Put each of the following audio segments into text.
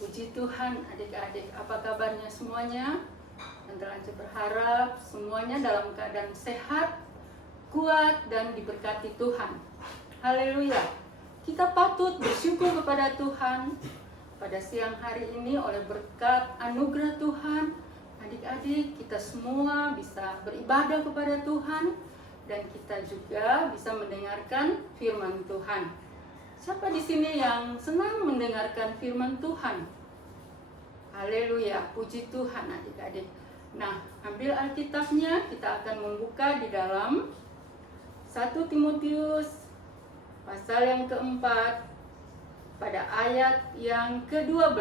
Puji Tuhan adik-adik, apa kabarnya semuanya? Tante Lance berharap semuanya dalam keadaan sehat, kuat, dan diberkati Tuhan. Haleluya. Kita patut bersyukur kepada Tuhan pada siang hari ini oleh berkat anugerah Tuhan. Adik-adik, kita semua bisa beribadah kepada Tuhan dan kita juga bisa mendengarkan firman Tuhan. Siapa di sini yang senang mendengarkan firman Tuhan? Haleluya, puji Tuhan adik-adik. Nah, ambil Alkitabnya, kita akan membuka di dalam 1 Timotius pasal yang keempat pada ayat yang ke-12.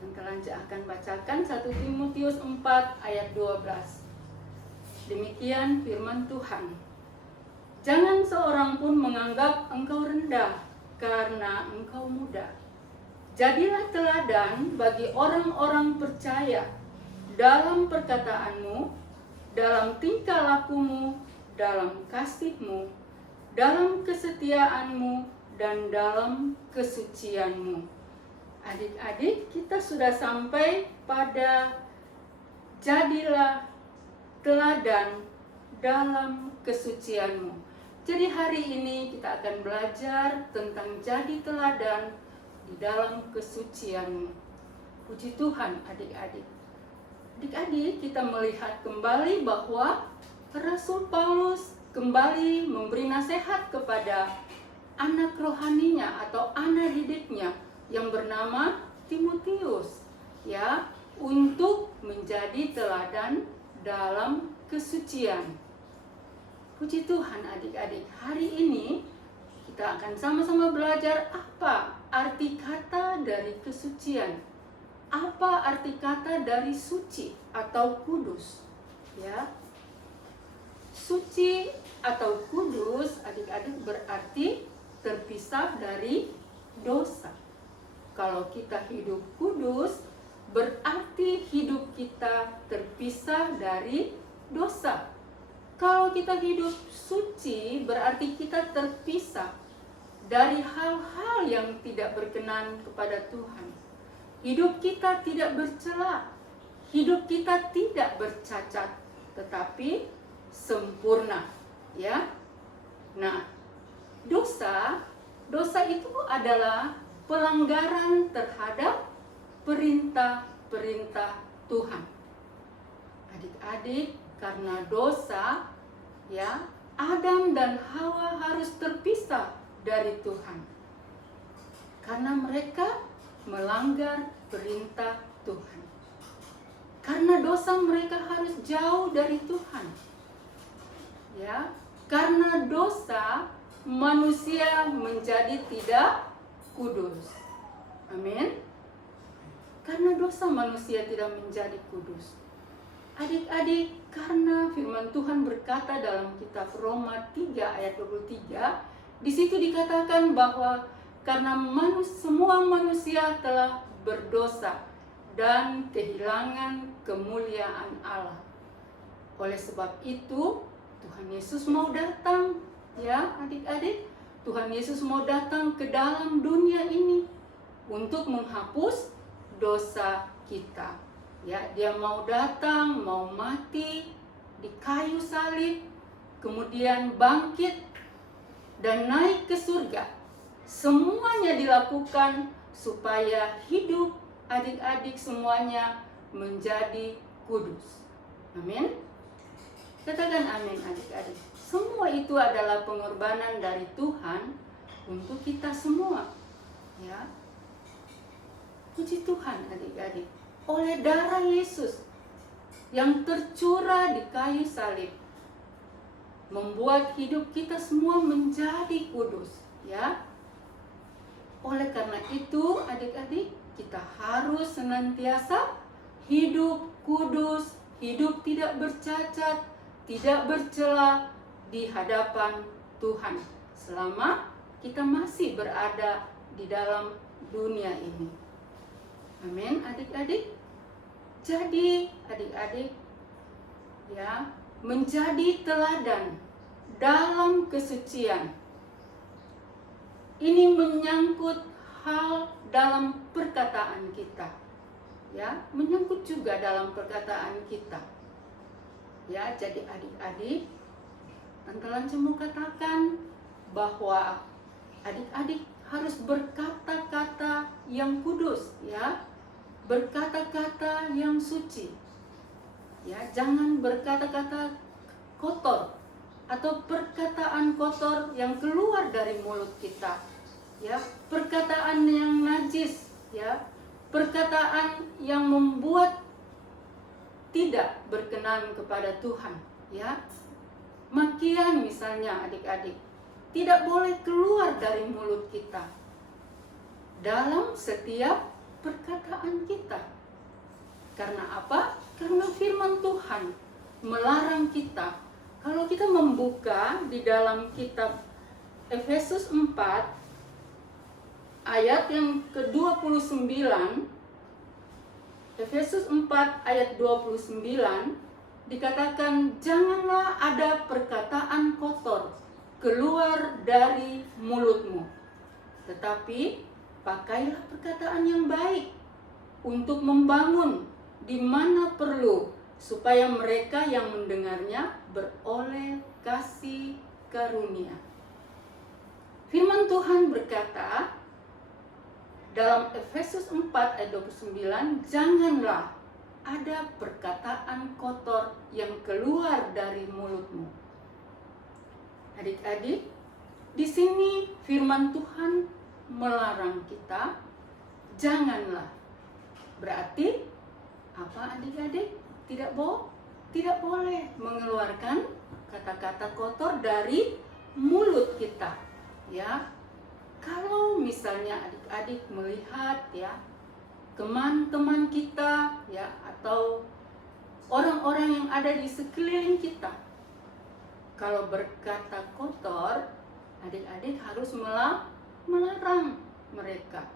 Tante Lance akan bacakan 1 Timotius 4 ayat 12. Demikian firman Tuhan. Jangan seorang pun menganggap engkau rendah karena engkau muda. Jadilah teladan bagi orang-orang percaya dalam perkataanmu, dalam tingkah lakumu, dalam kasihmu, dalam kesetiaanmu, dan dalam kesucianmu. Adik-adik, kita sudah sampai pada jadilah teladan dalam kesucianmu. Jadi hari ini kita akan belajar tentang jadi teladan di dalam kesucianmu. Puji Tuhan adik-adik. Adik-adik, kita melihat kembali bahwa Rasul Paulus kembali memberi nasihat kepada anak rohaninya atau anak didiknya yang bernama Timotius, ya, untuk menjadi teladan dalam kesucian. Puji Tuhan adik-adik, hari ini kita akan sama-sama belajar apa arti kata dari kesucian. Apa arti kata dari suci atau kudus? Ya. Suci atau kudus adik-adik berarti terpisah dari dosa. Kalau kita hidup kudus, berarti hidup kita terpisah dari dosa. Kalau kita hidup suci, berarti kita terpisah dari hal-hal yang tidak berkenan kepada Tuhan. Hidup kita tidak bercela, hidup kita tidak bercacat, tetapi sempurna, ya. Nah, dosa itu adalah pelanggaran terhadap perintah-perintah Tuhan. Adik-adik, karena dosa, ya, Adam dan Hawa harus terpisah dari Tuhan. Karena mereka melanggar perintah Tuhan. Karena dosa mereka harus jauh dari Tuhan. Ya, karena dosa manusia menjadi tidak kudus. Amin. Karena dosa manusia tidak menjadi kudus. Adik-adik, karena firman Tuhan berkata dalam kitab Roma 3 ayat 23, di situ dikatakan bahwa karena semua manusia telah berdosa dan kehilangan kemuliaan Allah. Oleh sebab itu, Tuhan Yesus mau datang, ya adik-adik, Tuhan Yesus mau datang ke dalam dunia ini untuk menghapus dosa kita. Ya, dia mau datang, mau mati di kayu salib, kemudian bangkit dan naik ke surga. Semuanya dilakukan supaya hidup adik-adik semuanya menjadi kudus. Amin. Katakan amin adik-adik. Semua itu adalah pengorbanan dari Tuhan untuk kita semua. Ya. Puji Tuhan adik-adik. Oleh darah Yesus yang tercurah di kayu salib membuat hidup kita semua menjadi kudus, ya. Oleh karena itu adik-adik, kita harus senantiasa hidup kudus, hidup tidak bercacat, tidak bercela di hadapan Tuhan selama kita masih berada di dalam dunia ini. Amin adik-adik. Jadi adik-adik, ya, menjadi teladan dalam kesucian Ini menyangkut hal dalam perkataan kita. Ya, menyangkut juga dalam perkataan kita. Ya, jadi adik-adik, Tante Lance mau katakan bahwa adik-adik harus berkata-kata yang kudus, ya. Berkata-kata yang suci. Ya, jangan berkata-kata kotor atau perkataan kotor yang keluar dari mulut kita. Ya, perkataan yang najis, ya. Perkataan yang membuat tidak berkenan kepada Tuhan, ya. Makian misalnya adik-adik tidak boleh keluar dari mulut kita dalam setiap perkataan kita. Karena apa? Karena firman Tuhan melarang kita. Kalau kita membuka di dalam kitab Efesus 4 ayat yang ke-29, Efesus 4 ayat 29 dikatakan, janganlah ada perkataan kotor keluar dari mulutmu, tetapi pakailah perkataan yang baik untuk membangun di mana perlu, supaya mereka yang mendengarnya beroleh kasih karunia. Firman Tuhan berkata dalam Efesus 4 ayat 29, janganlah ada perkataan kotor yang keluar dari mulutmu. Adik-adik, di sini firman Tuhan melarang kita, janganlah. Berarti apa adik-adik? Tidak boleh mengeluarkan kata-kata kotor dari mulut kita, ya. Kalau misalnya adik-adik melihat, ya, teman-teman kita, ya, atau orang-orang yang ada di sekeliling kita, kalau berkata kotor, adik-adik harus melarang mereka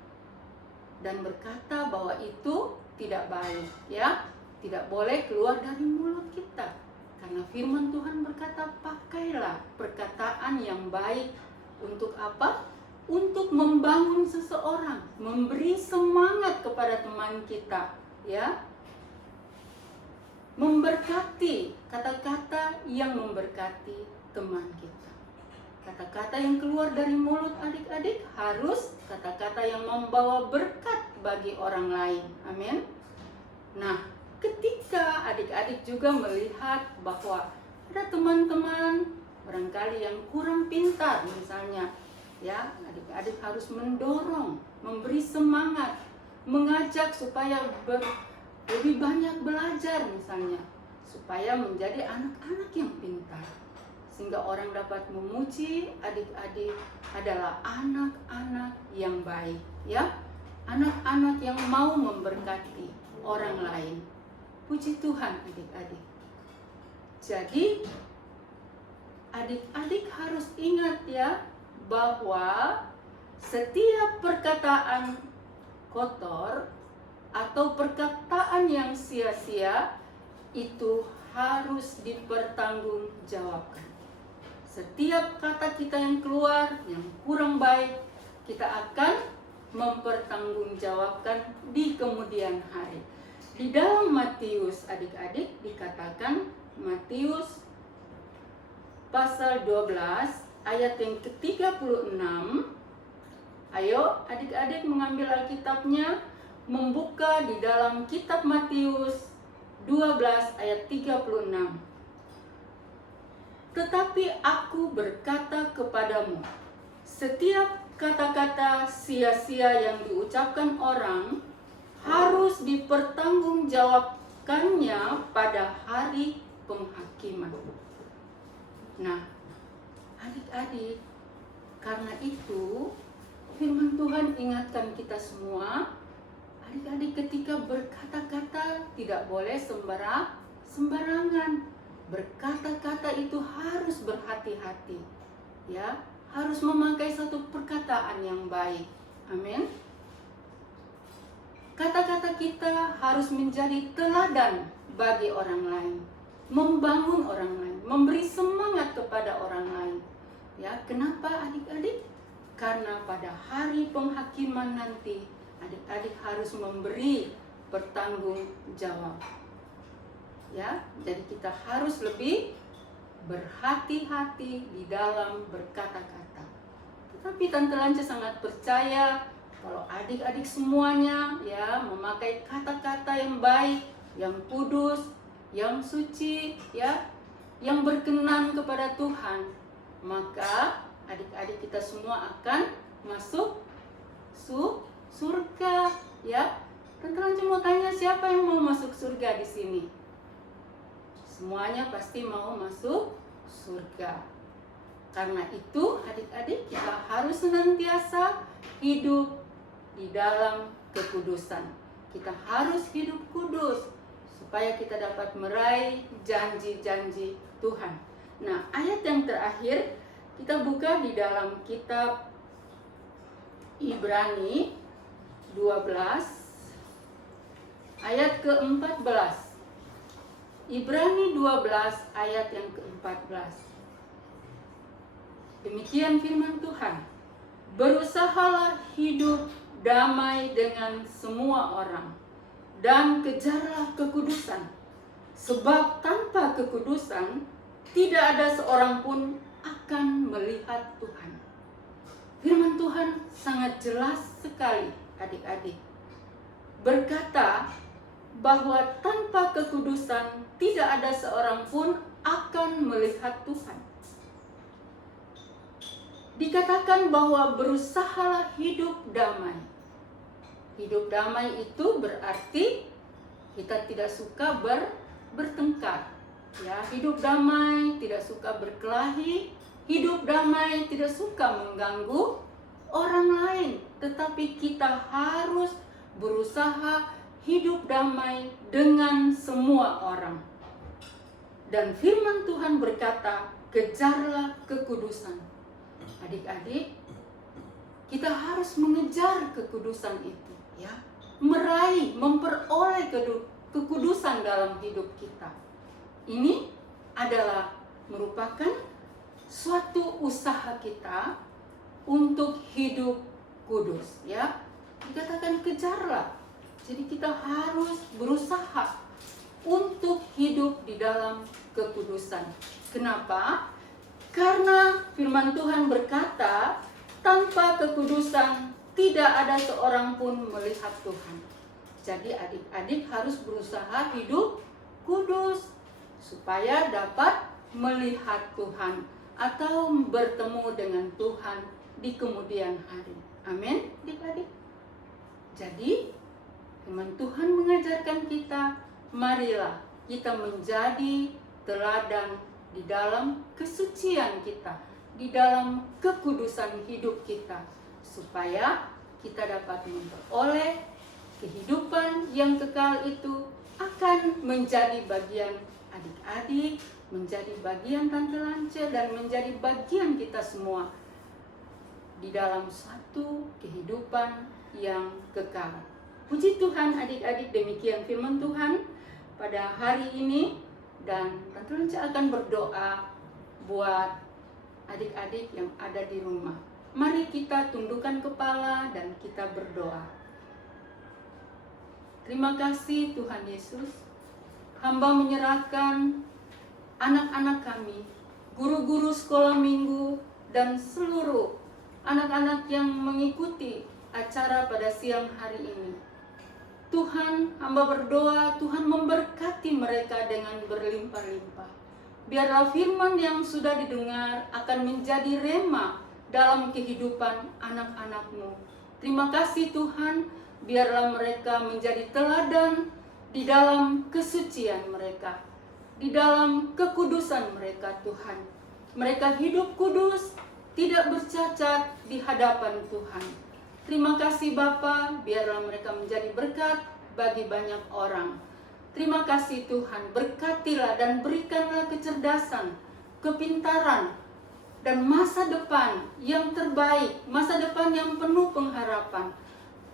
dan berkata bahwa itu tidak baik, ya, tidak boleh keluar dari mulut kita. Karena firman Tuhan berkata, pakailah perkataan yang baik untuk apa? Untuk membangun seseorang, memberi semangat kepada teman kita, ya. Memberkati, kata-kata yang memberkati teman kita. Kata-kata yang keluar dari mulut adik-adik harus kata-kata yang membawa berkat bagi orang lain. Amin. Nah, ketika adik-adik juga melihat bahwa ada teman-teman barangkali yang kurang pintar misalnya, ya, adik-adik harus mendorong, memberi semangat, mengajak supaya lebih banyak belajar misalnya, supaya menjadi anak-anak yang pintar, sehingga orang dapat memuji adik-adik adalah anak-anak yang baik, ya, anak-anak yang mau memberkati orang lain. Puji Tuhan adik-adik. Jadi adik-adik harus ingat, ya, bahwa setiap perkataan kotor atau perkataan yang sia-sia itu harus dipertanggungjawabkan. Setiap kata kita yang keluar yang kurang baik, kita akan mempertanggungjawabkan di kemudian hari. Di dalam Matius adik-adik dikatakan, Matius pasal 12 ayat yang ke-36. Ayo adik-adik mengambil Alkitabnya, membuka di dalam kitab Matius 12 ayat 36. Tetapi aku berkata kepadamu, setiap kata-kata sia-sia yang diucapkan orang harus dipertanggungjawabkannya pada hari penghakiman. Nah, adik-adik, karena itu firman Tuhan ingatkan kita semua, adik-adik ketika berkata-kata tidak boleh sembarangan. Berkata-kata itu harus berhati-hati, ya, harus memakai satu perkataan yang baik. Amin. Kata-kata kita harus menjadi teladan bagi orang lain, membangun orang lain, memberi semangat kepada orang lain. Ya, kenapa adik-adik? Karena pada hari penghakiman nanti adik-adik harus memberi bertanggung jawab. Ya, jadi kita harus lebih berhati-hati di dalam berkata-kata. Tetapi Tante Lance sangat percaya kalau adik-adik semuanya ya memakai kata-kata yang baik, yang kudus, yang suci, ya, yang berkenan kepada Tuhan, maka adik-adik kita semua akan masuk surga, ya. Tante Lance mau tanya, siapa yang mau masuk surga di sini? Semuanya pasti mau masuk surga. Karena itu adik-adik kita harus senantiasa hidup di dalam kekudusan. Kita harus hidup kudus supaya kita dapat meraih janji-janji Tuhan. Nah, ayat yang terakhir kita buka di dalam kitab Ibrani 12 ayat ke-14. Ibrani 12 ayat yang ke-14. Demikian firman Tuhan. Berusahalah hidup damai dengan semua orang dan kejarlah kekudusan. Sebab tanpa kekudusan tidak ada seorang pun akan melihat Tuhan. Firman Tuhan sangat jelas sekali, adik-adik. Berkata bahwa tanpa kekudusan tidak ada seorang pun akan melihat Tuhan. Dikatakan bahwa berusahalah hidup damai. Hidup damai itu berarti kita tidak suka bertengkar. Ya, hidup damai tidak suka berkelahi, hidup damai tidak suka mengganggu orang lain, tetapi kita harus berusaha hidup damai dengan semua orang. Dan firman Tuhan berkata, kejarlah kekudusan. Adik-adik, kita harus mengejar kekudusan itu, ya. Meraih, memperoleh kekudusan dalam hidup kita. Ini adalah merupakan suatu usaha kita untuk hidup kudus, ya. Dikatakan kejarlah. Jadi kita harus berusaha untuk hidup di dalam kekudusan. Kenapa? Karena firman Tuhan berkata, tanpa kekudusan tidak ada seorang pun melihat Tuhan. Jadi adik-adik harus berusaha hidup kudus supaya dapat melihat Tuhan atau bertemu dengan Tuhan di kemudian hari. Amin, adik-adik. Jadi firman Tuhan mengajarkan kita, marilah kita menjadi teladan di dalam kesucian kita, di dalam kekudusan hidup kita, supaya kita dapat memperoleh kehidupan yang kekal itu akan menjadi bagian adik-adik, menjadi bagian Tante Lance, dan menjadi bagian kita semua di dalam satu kehidupan yang kekal. Puji Tuhan adik-adik, demikian firman Tuhan pada hari ini. Dan Tante Lance akan berdoa buat adik-adik yang ada di rumah. Mari kita tundukkan kepala dan kita berdoa. Terima kasih Tuhan Yesus. Hamba menyerahkan anak-anak kami, guru-guru sekolah minggu, dan seluruh anak-anak yang mengikuti acara pada siang hari ini. Tuhan, hamba berdoa, Tuhan memberkati mereka dengan berlimpah-limpah. Biarlah firman yang sudah didengar akan menjadi rema dalam kehidupan anak-anak-Mu. Terima kasih Tuhan, biarlah mereka menjadi teladan di dalam kesucian mereka, di dalam kekudusan mereka Tuhan. Mereka hidup kudus, tidak bercacat di hadapan Tuhan. Terima kasih Bapa, biarlah mereka menjadi berkat bagi banyak orang. Terima kasih Tuhan, berkatilah dan berikanlah kecerdasan, kepintaran, dan masa depan yang terbaik, masa depan yang penuh pengharapan.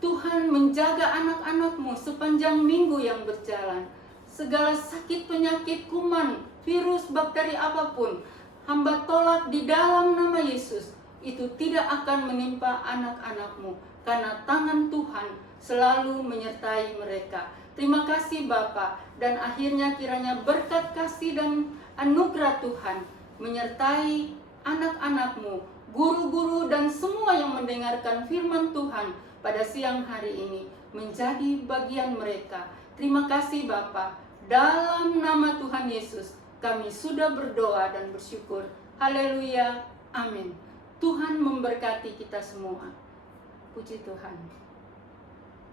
Tuhan menjaga anak-anak-Mu sepanjang minggu yang berjalan. Segala sakit, penyakit, kuman, virus, bakteri apapun, hamba tolak di dalam nama Yesus. itu tidak akan menimpa anak-anak-Mu, karena tangan Tuhan selalu menyertai mereka. Terima kasih Bapa, dan akhirnya kiranya berkat kasih dan anugerah Tuhan menyertai anak-anak-Mu, guru-guru dan semua yang mendengarkan firman Tuhan pada siang hari ini, menjadi bagian mereka. Terima kasih Bapa, dalam nama Tuhan Yesus kami sudah berdoa dan bersyukur. Haleluya, amin. Tuhan memberkati kita semua. Puji Tuhan.